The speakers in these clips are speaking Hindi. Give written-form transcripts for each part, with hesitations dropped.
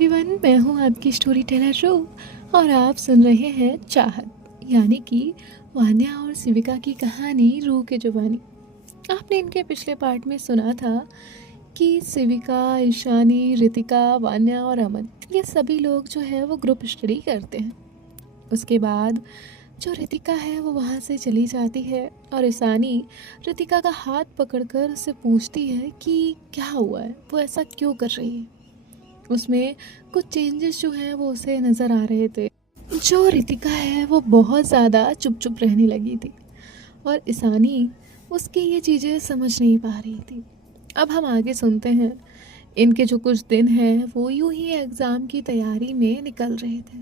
एवरीवन, मैं हूँ आपकी स्टोरी टेलर रो और आप सुन रहे हैं चाहत, यानी कि वान्या और सिविका की कहानी रूह के जुबानी। आपने इनके पिछले पार्ट में सुना था कि सिविका, ईशानी, रितिका, वान्या और अमन ये सभी लोग जो है वो ग्रुप स्टडी करते हैं। उसके बाद जो रितिका है वो वहाँ से चली जाती है और ईशानी रितिका का हाथ पकड़कर उससे पूछती है कि क्या हुआ है, वो ऐसा क्यों कर रही है। उसमें कुछ चेंजेस जो हैं वो उसे नज़र आ रहे थे। जो रितिका है वो बहुत ज़्यादा चुप चुप रहने लगी थी और ईशानी उसकी ये चीज़ें समझ नहीं पा रही थी। अब हम आगे सुनते हैं। इनके जो कुछ दिन हैं वो यूं ही एग्ज़ाम की तैयारी में निकल रहे थे।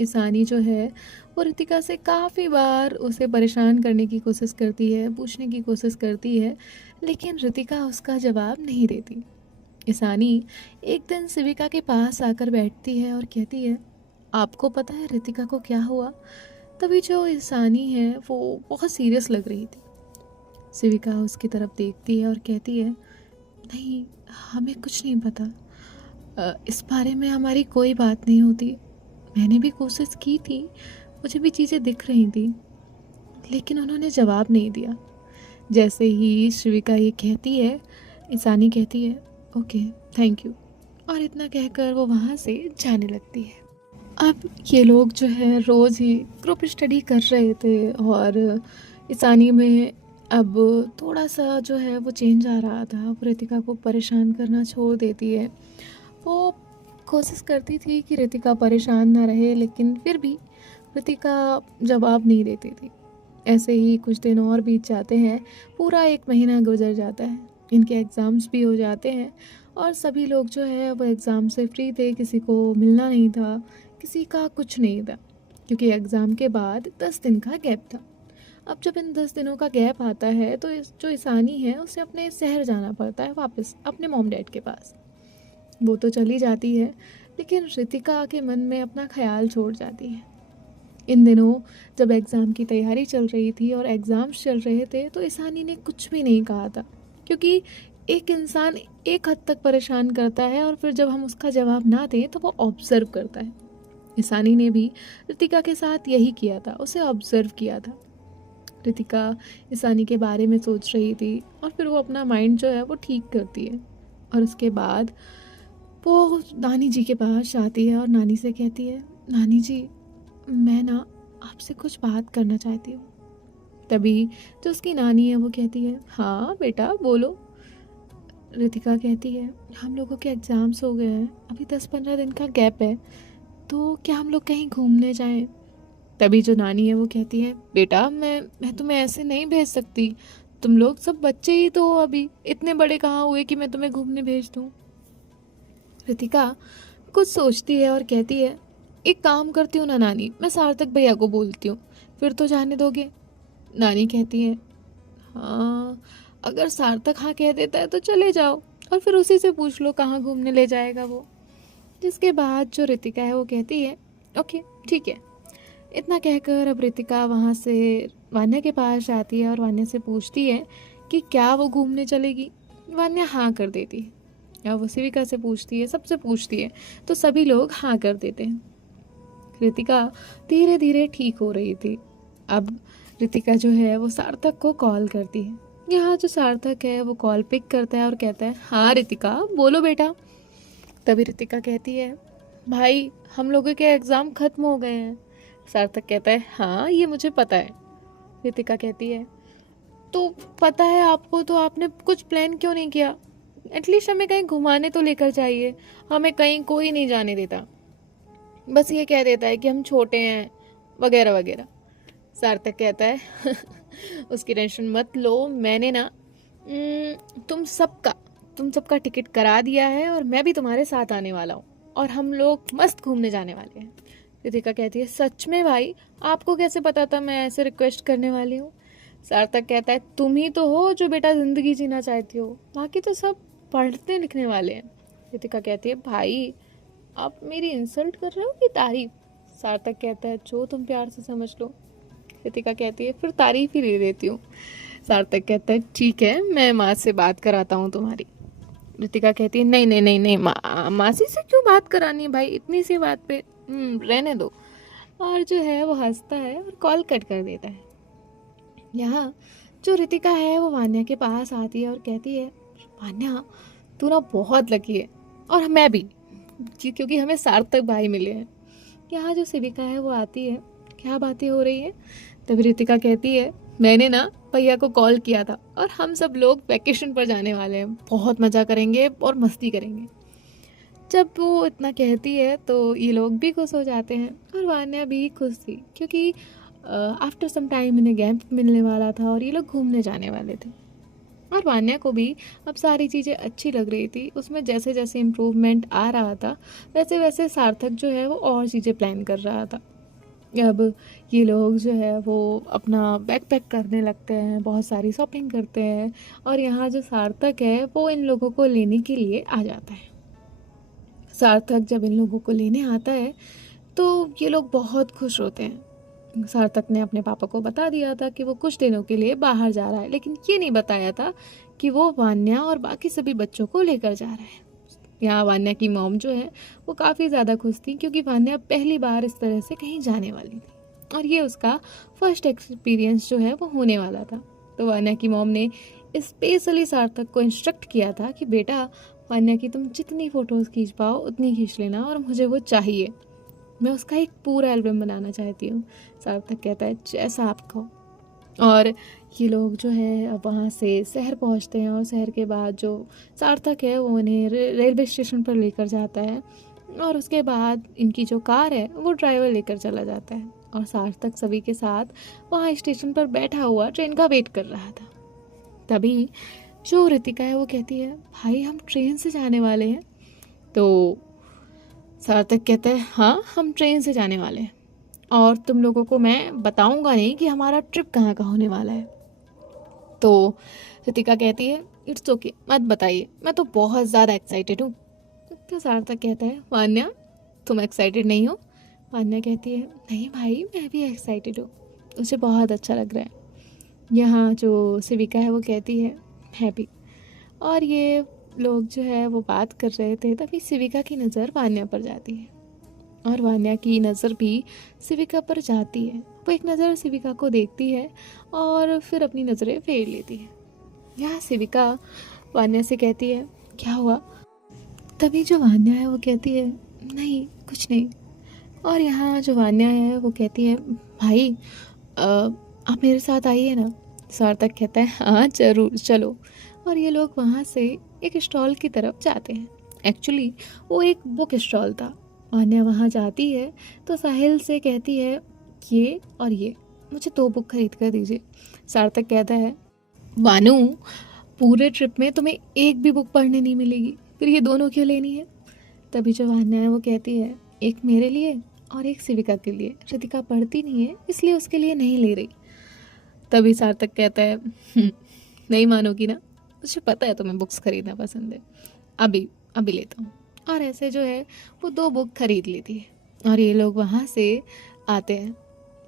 ईशानी जो है वो रितिका से काफ़ी बार उसे परेशान करने की कोशिश करती है, पूछने की कोशिश करती है, लेकिन रितिका उसका जवाब नहीं देती। ईशानी एक दिन सिविका के पास आकर बैठती है और कहती है, आपको पता है रितिका को क्या हुआ। तभी जो ईशानी है वो बहुत सीरियस लग रही थी। सिविका उसकी तरफ देखती है और कहती है, नहीं, हमें कुछ नहीं पता। इस बारे में हमारी कोई बात नहीं होती। मैंने भी कोशिश की थी, मुझे भी चीज़ें दिख रही थी, लेकिन उन्होंने जवाब नहीं दिया। जैसे ही शिविका ये कहती है, ईशानी कहती है, ओके, थैंक यू, और इतना कहकर वो वहाँ से जाने लगती है। अब ये लोग जो है रोज़ ही ग्रुप स्टडी कर रहे थे और ईशानी में अब थोड़ा सा जो है वो चेंज आ रहा था। वो रितिका को परेशान करना छोड़ देती है। वो कोशिश करती थी कि रितिका परेशान ना रहे, लेकिन फिर भी रितिका जवाब नहीं देती थी। ऐसे ही कुछ दिन और बीत जाते हैं। पूरा 1 महीना गुजर जाता है। इनके एग्ज़ाम्स भी हो जाते हैं और सभी लोग जो है वो एग्ज़ाम से फ्री थे। किसी को मिलना नहीं था, किसी का कुछ नहीं था, क्योंकि एग्ज़ाम के बाद 10 दिन का गैप था। अब जब इन 10 दिनों का गैप आता है तो जो ईशानी है उसे अपने शहर जाना पड़ता है, वापस अपने मॉम डैड के पास। वो तो चली जाती है, लेकिन रितिका के मन में अपना ख्याल छोड़ जाती है। इन दिनों जब एग्ज़ाम की तैयारी चल रही थी और एग्ज़ाम्स चल रहे थे तो ईशानी ने कुछ भी नहीं कहा था, क्योंकि एक इंसान एक हद तक परेशान करता है और फिर जब हम उसका जवाब ना दें तो वो ऑब्ज़र्व करता है। ईशानी ने भी रितिका के साथ यही किया था, उसे ऑब्ज़र्व किया था। रितिका ईशानी के बारे में सोच रही थी और फिर वो अपना माइंड जो है वो ठीक करती है और उसके बाद वो नानी जी के पास जाती है और नानी से कहती है, नानी जी, मैं ना आपसे कुछ बात करना चाहती हूँ। तभी जो उसकी नानी है वो कहती है, हाँ बेटा बोलो। रितिका कहती है, हम लोगों के एग्ज़ाम्स हो गए हैं, अभी 10-15 दिन का गैप है, तो क्या हम लोग कहीं घूमने जाएं। तभी जो नानी है वो कहती है, बेटा मैं तुम्हें ऐसे नहीं भेज सकती। तुम लोग सब बच्चे ही तो हो, अभी इतने बड़े कहाँ हुए कि मैं तुम्हें घूमने भेज दूँ। रितिका कुछ सोचती है और कहती है, एक काम करती हूँ ना नानी, मैं सार्थक भैया को बोलती हूँ, फिर तो जाने दोगे। नानी कहती है, हाँ, अगर सार्थक हाँ कह देता है तो चले जाओ और फिर उसी से पूछ लो कहाँ घूमने ले जाएगा वो। जिसके बाद जो रितिका है वो कहती है, ओके ठीक है। इतना कहकर अब रितिका वहाँ से वान्या के पास जाती है और वान्या से पूछती है कि क्या वो घूमने चलेगी। वान्या हाँ कर देती है। या वो सिविका से पूछती है, सबसे पूछती है, तो सभी लोग हाँ कर देते हैं। रितिका धीरे धीरे ठीक हो रही थी। अब रितिका जो है वो सार्थक को कॉल करती है। यहाँ जो सार्थक है वो कॉल पिक करता है और कहता है, हाँ रितिका बोलो बेटा। तभी रितिका कहती है, भाई हम लोगों के एग्ज़ाम ख़त्म हो गए हैं। सार्थक कहता है, हाँ ये मुझे पता है। रितिका कहती है, तो पता है आपको, तो आपने कुछ प्लान क्यों नहीं किया। एटलीस्ट हमें कहीं घुमाने तो लेकर जाइए। हमें कहीं कोई नहीं जाने देता, बस ये कह देता है कि हम छोटे हैं वगैरह वगैरह। सार्थक कहता है, उसकी टेंशन मत लो, मैंने ना तुम सबका टिकट करा दिया है और मैं भी तुम्हारे साथ आने वाला हूँ और हम लोग मस्त घूमने जाने वाले हैं। रितिका कहती है, सच में भाई, आपको कैसे पता था मैं ऐसे रिक्वेस्ट करने वाली हूँ। सार्थक कहता है, तुम ही तो हो जो बेटा ज़िंदगी जीना चाहती हो, बाकी तो सब पढ़ने लिखने वाले हैं। रितिका कहती है, भाई आप मेरी इंसल्ट कर रहे हो कि तारीफ। सार्थक कहता है, जो तुम प्यार से समझ लो। रितिका कहती है, फिर तारीफ ही ले लेती हूँ। सार्थक कहता है, ठीक है, मैं माँ से बात कराता हूँ तुम्हारी। रितिका कहती है नहीं नहीं नहीं नहीं, मासी से क्यों बात करानी है भाई इतनी सी बात पे, रहने दो। और जो है वो हंसता है और कॉल कट कर देता है। यहाँ जो रितिका है वो वान्या के पास आती है और कहती है वान्या तू ना बहुत लकी है, और मैं भी, क्योंकि हमें सार्थक भाई मिले हैं। यहाँ जो सेविका है वो आती है, क्या बातें हो रही है। तभी रितिका कहती है मैंने ना भैया को कॉल किया था और हम सब लोग वैकेशन पर जाने वाले हैं, बहुत मज़ा करेंगे और मस्ती करेंगे। जब वो इतना कहती है तो ये लोग भी खुश हो जाते हैं और वान्या भी खुश थी, क्योंकि आफ्टर सम टाइम इन्हें गैप मिलने वाला था और ये लोग घूमने जाने वाले थे। और वान्या को भी अब सारी चीज़ें अच्छी लग रही थी, उसमें जैसे जैसे इम्प्रूवमेंट आ रहा था वैसे वैसे सार्थक जो है वो और चीज़ें प्लान कर रहा था। अब ये लोग जो है वो अपना बैकपैक करने लगते हैं, बहुत सारी शॉपिंग करते हैं, और यहाँ जो सार्थक है वो इन लोगों को लेने के लिए आ जाता है। सार्थक जब इन लोगों को लेने आता है तो ये लोग बहुत खुश होते हैं। सार्थक ने अपने पापा को बता दिया था कि वो कुछ दिनों के लिए बाहर जा रहा है, लेकिन ये नहीं बताया था कि वो वान्या और बाकी सभी बच्चों को लेकर जा रहा है। यहाँ वान्या की मॉम जो है वो काफ़ी ज़्यादा खुश थी, क्योंकि वान्या पहली बार इस तरह से कहीं जाने वाली थी और ये उसका फर्स्ट एक्सपीरियंस जो है वो होने वाला था। तो वान्या की मॉम ने स्पेशली सार्थक को इंस्ट्रक्ट किया था कि बेटा वान्या की तुम जितनी फ़ोटोज़ खींच पाओ उतनी खींच लेना, और मुझे वो चाहिए, मैं उसका एक पूरा एल्बम बनाना चाहती हूँ। सार्थक कहता है जैसा आप कहो। और ये लोग जो है अब वहाँ से शहर पहुँचते हैं, और शहर के बाद जो सार्थक है वो उन्हें रेलवे स्टेशन पर लेकर जाता है, और उसके बाद इनकी जो कार है वो ड्राइवर लेकर चला जाता है, और सार्थक सभी के साथ वहाँ स्टेशन पर बैठा हुआ ट्रेन का वेट कर रहा था। तभी जो रितिका है वो कहती है भाई हम ट्रेन से जाने वाले हैं। तो सार्थक कहता है हाँ हम ट्रेन से जाने वाले हैं, और तुम लोगों को मैं बताऊंगा नहीं कि हमारा ट्रिप कहाँ का होने वाला है। तो रितिका कहती है इट्स ओके मत बताइए, मैं तो बहुत ज़्यादा एक्साइटेड हूँ। तो सार्थक कहता है वान्या तुम एक्साइटेड नहीं हो। वान्या कहती है नहीं भाई मैं भी एक्साइटेड हूँ, मुझे बहुत अच्छा लग रहा है। यहाँ जो सेविका है वो कहती है मैं भी। और ये लोग जो है वो बात कर रहे थे, तभी सेविका की नज़र वान्या पर जाती है, और वान्या की नज़र भी सेविका पर जाती है। वो एक नज़र सेविका को देखती है और फिर अपनी नज़रें फेर लेती है। यहाँ सेविका वान्या से कहती है क्या हुआ। तभी जो वान्या है वो कहती है नहीं कुछ नहीं। और यहाँ जो वान्या है वो कहती है भाई आप मेरे साथ आइए ना। सार्थक कहता है हाँ जरूर चलो। और ये लोग वहाँ से एक स्टॉल की तरफ जाते हैं। एक्चुअली वो एक बुक स्टॉल था। वान्या वहाँ जाती है तो साहिल से कहती है ये और ये मुझे 2 बुक खरीद कर दीजिए। सार्थक कहता है वानू पूरे ट्रिप में तुम्हें एक भी बुक पढ़ने नहीं मिलेगी, फिर ये दोनों क्यों लेनी है। तभी जो वान्या है वो कहती है एक मेरे लिए और एक सेविका के लिए, रितिका पढ़ती नहीं है इसलिए उसके लिए नहीं ले रही। तभी सार्थक कहता है नहीं मानोगी ना, मुझे पता है तुम्हें बुक्स खरीदना पसंद है, अभी अभी लेता हूँ। और ऐसे जो है वो 2 बुक खरीद लेती है और ये लोग वहाँ से आते हैं।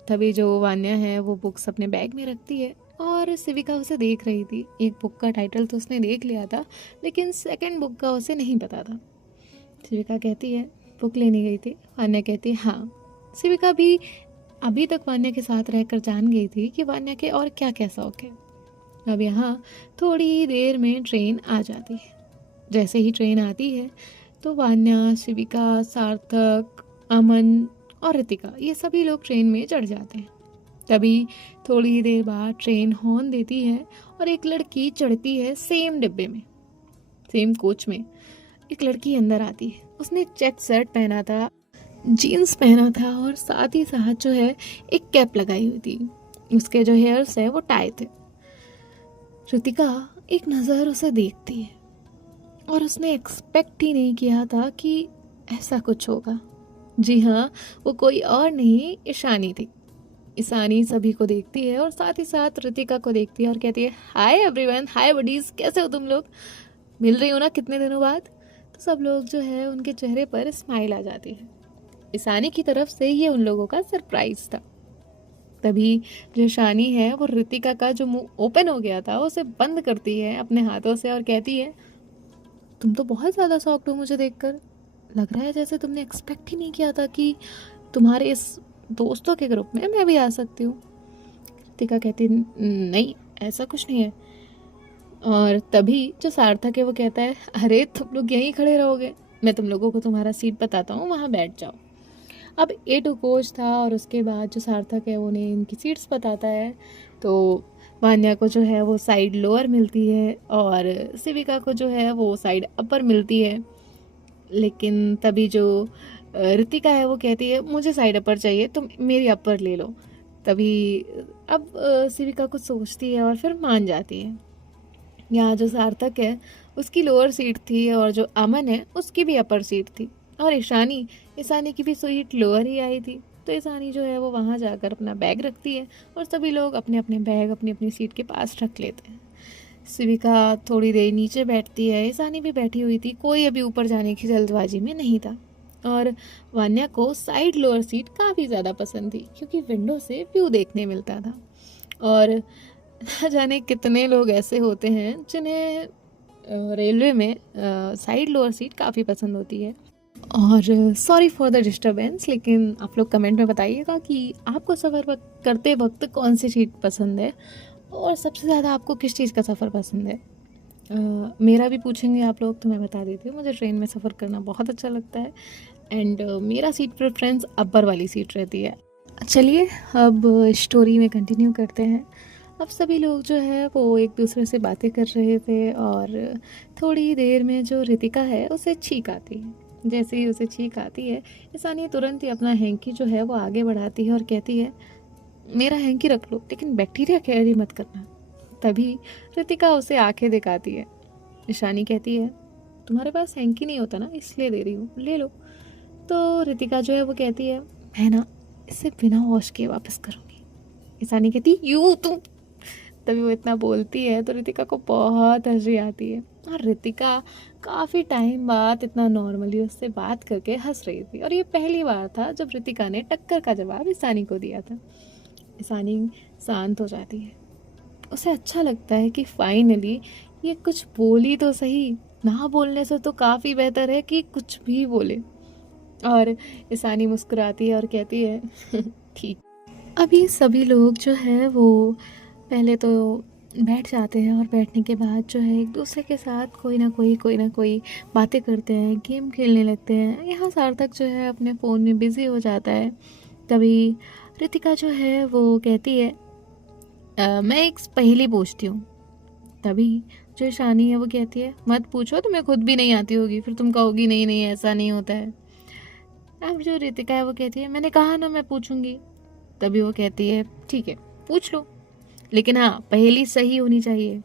तभी जो वान्या है वो बुक्स अपने बैग में रखती है और सेविका उसे देख रही थी। एक बुक का टाइटल तो उसने देख लिया था, लेकिन सेकंड बुक का उसे नहीं पता था। सेविका कहती है बुक लेने गई थी। वान्या कहती है हाँ। सेविका भी अभी तक वान्या के साथ रहकर जान गई थी कि वान्या के और क्या क्या शौक है। अब यहाँ थोड़ी ही देर में ट्रेन आ जाती है। जैसे ही ट्रेन आती है तो वान्या, सेविका, सार्थक, अमन और रितिका ये सभी लोग ट्रेन में चढ़ जाते हैं। तभी थोड़ी ही देर बाद ट्रेन हॉर्न देती है और एक लड़की चढ़ती है सेम डिब्बे में, सेम कोच में। एक लड़की अंदर आती है। उसने चेक शर्ट पहना था, जीन्स पहना था और साथ ही साथ जो है एक कैप लगाई हुई थी। उसके जो हेयर्स है वो टाई थे। रितिका एक नज़र उसे देखती है और उसने एक्सपेक्ट ही नहीं किया था कि ऐसा कुछ होगा। जी हाँ, वो कोई और नहीं ईशानी थी। ईशानी सभी को देखती है और साथ ही साथ रितिका को देखती है और कहती है हाय एवरीवन, हाय बडीज, कैसे हो तुम लोग, मिल रही हो ना कितने दिनों बाद। तो सब लोग जो है उनके चेहरे पर स्माइल आ जाती है। ईशानी की तरफ से ये उन लोगों का सरप्राइज था। तभी जो ईशानी है वो रितिका का जो मुंह ओपन हो गया था उसे बंद करती है अपने हाथों से और कहती है तुम तो बहुत ज़्यादा शॉक्ड हो मुझे देखकर। लग रहा है जैसे तुमने एक्सपेक्ट ही नहीं किया था कि तुम्हारे इस दोस्तों के ग्रुप में मैं भी आ सकती हूँ। कृतिका कहती नहीं, ऐसा कुछ नहीं है। और तभी जो सार्थक है वो कहता है, अरे तुम लोग यहीं खड़े रहोगे, मैं तुम लोगों को तुम्हारा सीट बताता हूँ, वहाँ बैठ जाओ। अब A2 कोच था और उसके बाद जो सार्थक है उन्हें इनकी सीट्स बताता है। तो वान्या को जो है वो साइड लोअर मिलती है और सिविका को जो है वो साइड अपर मिलती है। लेकिन तभी जो ऋतिका है वो कहती है, मुझे साइड अपर चाहिए, तुम मेरी अपर ले लो। तभी अब सिविका कुछ सोचती है और फिर मान जाती है। यहाँ जो सार्थक है उसकी लोअर सीट थी और जो अमन है उसकी भी अपर सीट थी, और ईशानी की भी सीट लोअर ही आई थी। तो ईशानी जो है वो वहाँ जाकर अपना बैग रखती है और सभी लोग अपने अपने बैग अपनी अपनी सीट के पास रख लेते हैं। सिविका थोड़ी देर नीचे बैठती है, ईशानी भी बैठी हुई थी, कोई अभी ऊपर जाने की जल्दबाजी में नहीं था। और वान्या को साइड लोअर सीट काफ़ी ज़्यादा पसंद थी क्योंकि विंडो से व्यू देखने मिलता था। और न जाने कितने लोग ऐसे होते हैं जिन्हें रेलवे में साइड लोअर सीट काफ़ी पसंद होती है। और सॉरी फॉर द डिस्टरबेंस, लेकिन आप लोग कमेंट में बताइएगा कि आपको सफ़र करते वक्त कौन सी सीट पसंद है और सबसे ज़्यादा आपको किस चीज़ का सफ़र पसंद है। मेरा भी पूछेंगे आप लोग तो मैं बता देती हूँ, मुझे ट्रेन में सफ़र करना बहुत अच्छा लगता है एंड मेरा सीट प्रेफरेंस अपर वाली सीट रहती है। चलिए अब स्टोरी में कंटिन्यू करते हैं। अब सभी लोग जो है वो एक दूसरे से बातें कर रहे थे और थोड़ी देर में जो ऋतिका है उसे छींक आती है। जैसे ही उसे छींक आती है, ईशानी तुरंत ही अपना हैंकी जो है वो आगे बढ़ाती है और कहती है, मेरा हैंकी रख लो लेकिन बैक्टीरिया कैरी मत करना। तभी ऋतिका उसे आंखें दिखाती है। ईशानी कहती है, तुम्हारे पास हैंकी नहीं होता ना, इसलिए दे रही हूँ, ले लो। तो ऋतिका जो है वो कहती है, मैं ना इसे बिना वॉश किए वापस करूँगी। ईशानी कहती, यू तुम। तभी वो इतना बोलती है तो ऋतिका को बहुत हंसी आती है और ऋतिका काफ़ी टाइम बाद इतना नॉर्मली उससे बात करके हंस रही थी। और ये पहली बार था जब ऋतिका ने टक्कर का जवाब ईशानी को दिया था। ईशानी शांत हो जाती है, उसे अच्छा लगता है कि फाइनली ये कुछ बोली तो सही, ना बोलने से तो काफ़ी बेहतर है कि कुछ भी बोले। और ईशानी मुस्कुराती है और कहती है, ठीक। अभी सभी लोग जो है वो पहले तो बैठ जाते हैं और बैठने के बाद जो है एक दूसरे के साथ कोई ना कोई बातें करते हैं, गेम खेलने लगते हैं। यहाँ सार्थक जो है अपने फ़ोन में बिज़ी हो जाता है। तभी ऋतिका जो है वो कहती है, मैं एक पहेली पूछती हूँ। तभी जो ईशानी है वो कहती है, मत पूछो, तुम्हें खुद भी नहीं आती होगी, फिर तुम कहोगी नहीं नहीं ऐसा नहीं होता है। अब जो ऋतिका है वो कहती है, मैंने कहा ना मैं पूछूंगी। तभी वो कहती है, ठीक है पूछ लो, लेकिन हाँ पहेली सही होनी चाहिए।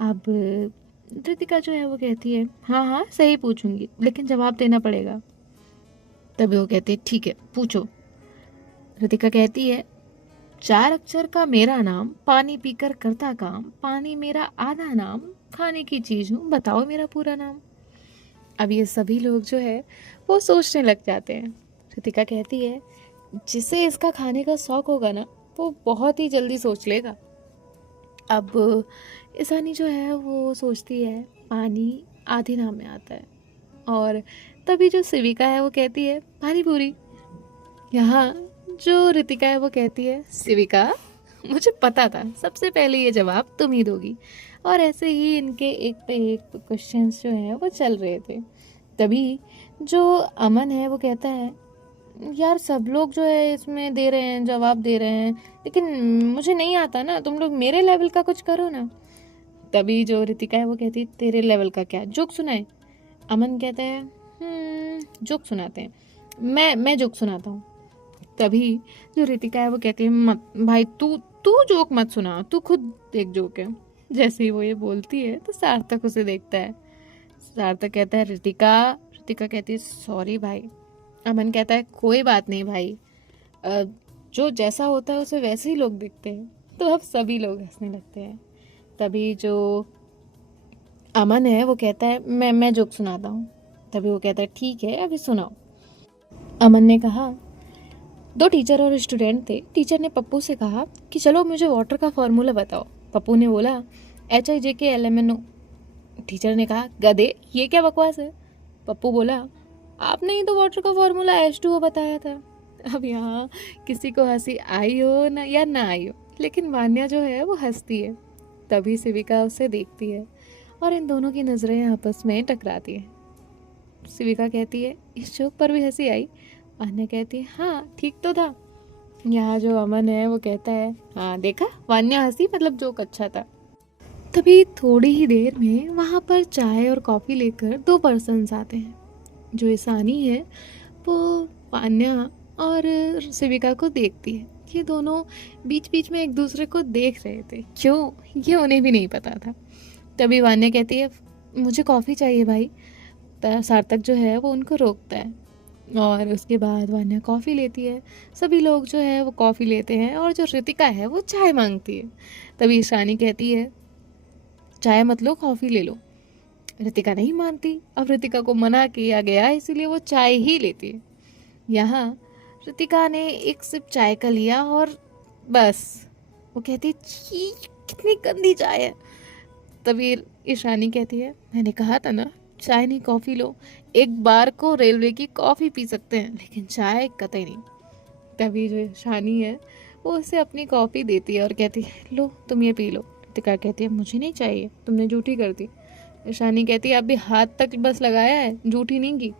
अब ऋतिका जो है वो कहती है, हाँ हाँ सही पूछूंगी लेकिन जवाब देना पड़ेगा। तभी वो कहती है, ठीक है पूछो। ऋतिका कहती है, 4 अक्षर का मेरा नाम, पानी पीकर करता काम, पानी मेरा आधा नाम, खाने की चीज हूँ, बताओ मेरा पूरा नाम। अब ये सभी लोग जो है वो सोचने लग जाते हैं। ऋतिका कहती है, जिसे इसका खाने का शौक होगा ना वो बहुत ही जल्दी सोच लेगा। अब ईशानी जो है वो सोचती है, पानी आधे नाम में आता है। और तभी जो सिविका है वो कहती है, पानी पूरी। यहाँ जो ऋतिका है वो कहती है, सिविका मुझे पता था सबसे पहले ये जवाब तुम ही दोगी। और ऐसे ही इनके एक पे एक क्वेश्चंस जो हैं वो चल रहे थे। तभी जो अमन है वो कहता है, यार सब लोग जो है इसमें दे रहे हैं, जवाब दे रहे हैं, लेकिन मुझे नहीं आता ना, तुम लोग मेरे लेवल का कुछ करो ना। तभी जो ऋतिका है वो कहती है, तेरे लेवल का क्या, जोक सुनाए। अमन कहता है, जोक सुनाते हैं, मैं जोक सुनाता हूँ। तभी जो ऋतिका है वो कहती है, मत भाई, तू तू जोक मत सुना, तू खुद एक जोक है। जैसे ही वो ये बोलती है तो सार्थक उसे देखता है। सार्थक कहता है, ऋतिका कहती है, सॉरी भाई। अमन कहता है, कोई बात नहीं भाई, जो जैसा होता है उसे वैसे ही लोग दिखते हैं। तो अब सभी लोग हंसने लगते हैं। तभी जो अमन है वो कहता है, मैं जोक सुनाता हूँ। तभी वो कहता है, ठीक है अभी सुनाओ। अमन ने कहा, 2 टीचर और स्टूडेंट थे। टीचर ने पप्पू से कहा कि चलो मुझे वाटर का फॉर्मूला बताओ। पप्पू ने बोला, HIJKLMNO। टीचर ने कहा, गधे ये क्या बकवास है। पप्पू बोला, आपने ही तो वाटर का फॉर्मूला H2O बताया था। अब यहाँ किसी को हंसी आई हो ना या ना आई हो, लेकिन वान्या जो है वो हंसती है। तभी सिविका उसे देखती है और इन दोनों की नज़रें आपस में टकराती हैं। सिविका कहती है, इस जोक पर भी हंसी आई। वान्या कहती है, हाँ ठीक तो था। यहाँ जो अमन है वो कहता है, हाँ देखा, वान्या हंसी मतलब जोक अच्छा था। तभी थोड़ी ही देर में वहाँ पर चाय और कॉफ़ी लेकर 2 पर्सन्स आते हैं। जो ईशानी है वो वान्या और सिविका को देखती है। ये दोनों बीच बीच में एक दूसरे को देख रहे थे, क्यों ये उन्हें भी नहीं पता था। तभी वान्या कहती है, मुझे कॉफ़ी चाहिए भाई। सार्थक जो है वो उनको रोकता है और उसके बाद वान्या कॉफ़ी लेती है। सभी लोग जो है वो कॉफ़ी लेते हैं और जो रितिका है वो चाय मांगती है। तभी ईशानी कहती है, चाय मत लो, कॉफ़ी ले लो। रितिका नहीं मानती। अब रितिका को मना किया गया इसीलिए वो चाय ही लेती है। यहाँ रितिका ने एक सिप चाय का लिया और बस वो कहती, छी कितनी गंदी चाय है। तभी ईशानी कहती है, मैंने कहा था ना चाय नहीं कॉफ़ी लो। एक बार को रेलवे की कॉफ़ी पी सकते हैं लेकिन चाय कतई नहीं। तभी जो ईशानी है वो उसे अपनी कॉफ़ी देती है और कहती है, लो तुम ये पी लो। रितिका कहती है, मुझे नहीं चाहिए, तुमने झूठी कर दी। ईशानी कहती है, अभी हाथ तक बस लगाया है, झूठी नहीं की।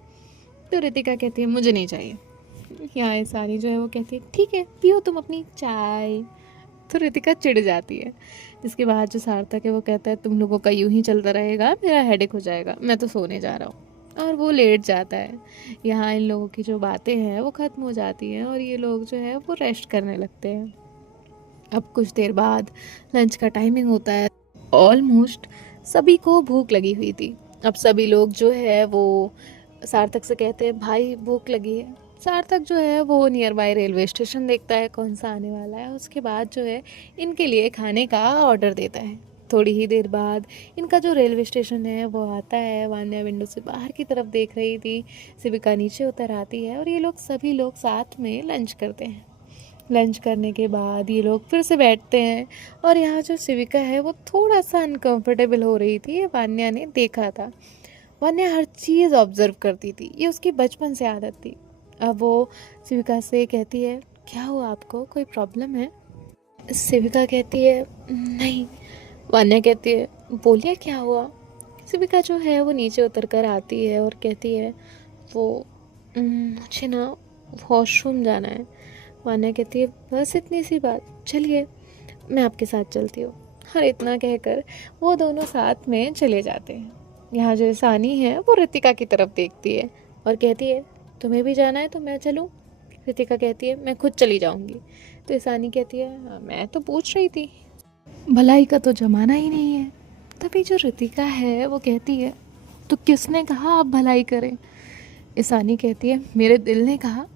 तो रितिका कहती है, मुझे नहीं चाहिए। यहाँ ईशानी जो है वो कहती है, ठीक है पियो तुम अपनी चाय। तो रितिका चिढ़ जाती है। जिसके बाद जो सार्थक है वो कहता है, तुम लोगों का यूं ही चलता रहेगा, मेरा हेडेक हो जाएगा, मैं तो सोने जा रहा हूँ। और वो लेट जाता है। यहाँ इन लोगों की जो बातें हैं वो ख़त्म हो जाती हैं और ये लोग जो है वो रेस्ट करने लगते हैं। अब कुछ देर बाद लंच का टाइमिंग होता है। ऑलमोस्ट सभी को भूख लगी हुई थी। अब सभी लोग जो है वो सार्थक से कहते हैं, भाई भूख लगी है। सार्थक जो है वो नियर बाय रेलवे स्टेशन देखता है कौन सा आने वाला है। उसके बाद जो है इनके लिए खाने का ऑर्डर देता है। थोड़ी ही देर बाद इनका जो रेलवे स्टेशन है वो आता है। वान्या विंडो से बाहर की तरफ देख रही थी। सिविका नीचे उतर आती है और ये लोग सभी लोग साथ में लंच करते हैं। लंच करने के बाद ये लोग फिर से बैठते हैं और यहाँ जो सिविका है वो थोड़ा सा अनकंफर्टेबल हो रही थी। ये वान्या ने देखा था। वान्या हर चीज़ ऑब्जर्व करती थी, ये उसकी बचपन से आदत थी। अब वो सिविका से कहती है, क्या हुआ आपको, कोई प्रॉब्लम है। सिविका कहती है, नहीं। वान्या कहती है, बोलिए क्या हुआ। सिविका जो है वो नीचे उतर कर आती है और कहती है, वो मुझे ना वॉशरूम जाना है। वान्या कहती है, बस इतनी सी बात, चलिए मैं आपके साथ चलती हूँ। और इतना कहकर वो दोनों साथ में चले जाते हैं। यहाँ जो सानी है वो रितिका की तरफ देखती है और कहती है, तुम्हें भी जाना है तो मैं चलूँ। रितिका कहती है, मैं खुद चली जाऊँगी। तो ईशानी कहती है, मैं तो पूछ रही थी, भलाई का तो जमाना ही नहीं है। तभी जो रितिका है वो कहती है, तो किसने कहा आप भलाई करें। ईशानी कहती है, मेरे दिल ने कहा।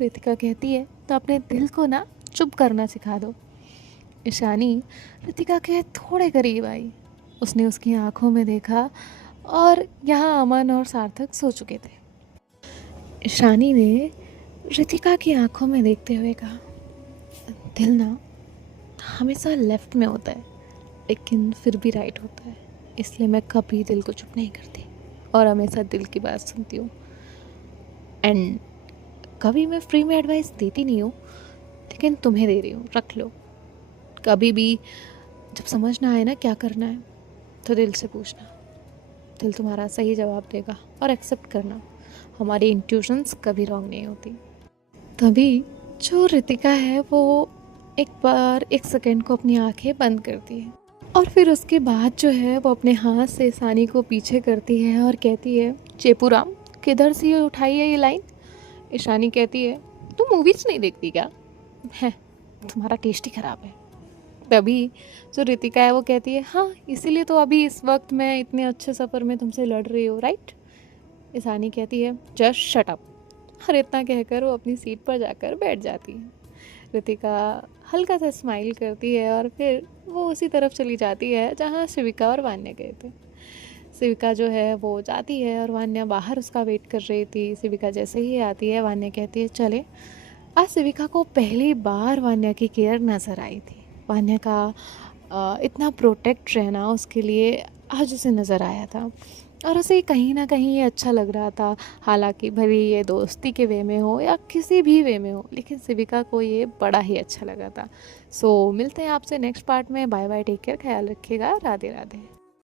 रितिका कहती है, तो अपने दिल को ना चुप करना सिखा दो। ईशानी रितिका के थोड़े करीब आई। उसने उसकी आंखों में देखा और यहाँ अमन और सार्थक सो चुके थे। ईशानी ने रितिका की आंखों में देखते हुए कहा, दिल ना हमेशा लेफ्ट में होता है लेकिन फिर भी राइट होता है, इसलिए मैं कभी दिल को चुप नहीं करती और हमेशा दिल की बात सुनती हूँ। एंड कभी मैं फ्री में एडवाइस देती नहीं हूँ, लेकिन तुम्हें दे रही हूँ, रख लो। कभी भी जब समझ ना आए ना क्या करना है तो दिल से पूछना, दिल तुम्हारा सही जवाब देगा। और एक्सेप्ट करना, हमारी इंट्यूशंस कभी रॉन्ग नहीं होती। तभी जो रितिका है वो एक बार 1 सेकेंड को अपनी आंखें बंद करती है और फिर उसके बाद जो है वो अपने हाथ से सानी को पीछे करती है और कहती है, चेपूराम किधर से ये उठाई है ये लाइन। ईशानी कहती है, तुम मूवीज़ नहीं देखती क्या है, तुम्हारा टेस्ट ही ख़राब है। तभी जो रितिका है वो कहती है, हाँ इसीलिए तो अभी इस वक्त मैं इतने अच्छे सफ़र में तुमसे लड़ रही हूँ, राइट। ईशानी कहती है, जस्ट शट अप। और इतना कहकर वो अपनी सीट पर जाकर बैठ जाती है। रितिका हल्का सा स्माइल करती है और फिर वो उसी तरफ चली जाती है जहाँ शिविका और वान्या गए थे। शिविका जो है वो जाती है और वान्या बाहर उसका वेट कर रही थी। शिविका जैसे ही आती है वान्या कहती है, चले। आज शिविका को पहली बार वान्या की केयर नज़र आई थी। वान्या का इतना प्रोटेक्ट रहना उसके लिए आज उसे नज़र आया था और उसे कहीं न कहीं ये अच्छा लग रहा था। हालाँकि भले ही ये दोस्ती के वे में हो या किसी भी वे में हो, लेकिन शिविका को ये बड़ा ही अच्छा लगा था। सो मिलते हैं आपसे नेक्स्ट पार्ट में। बाय बाय, टेक केयर, ख्याल रखिएगा, राधे राधे।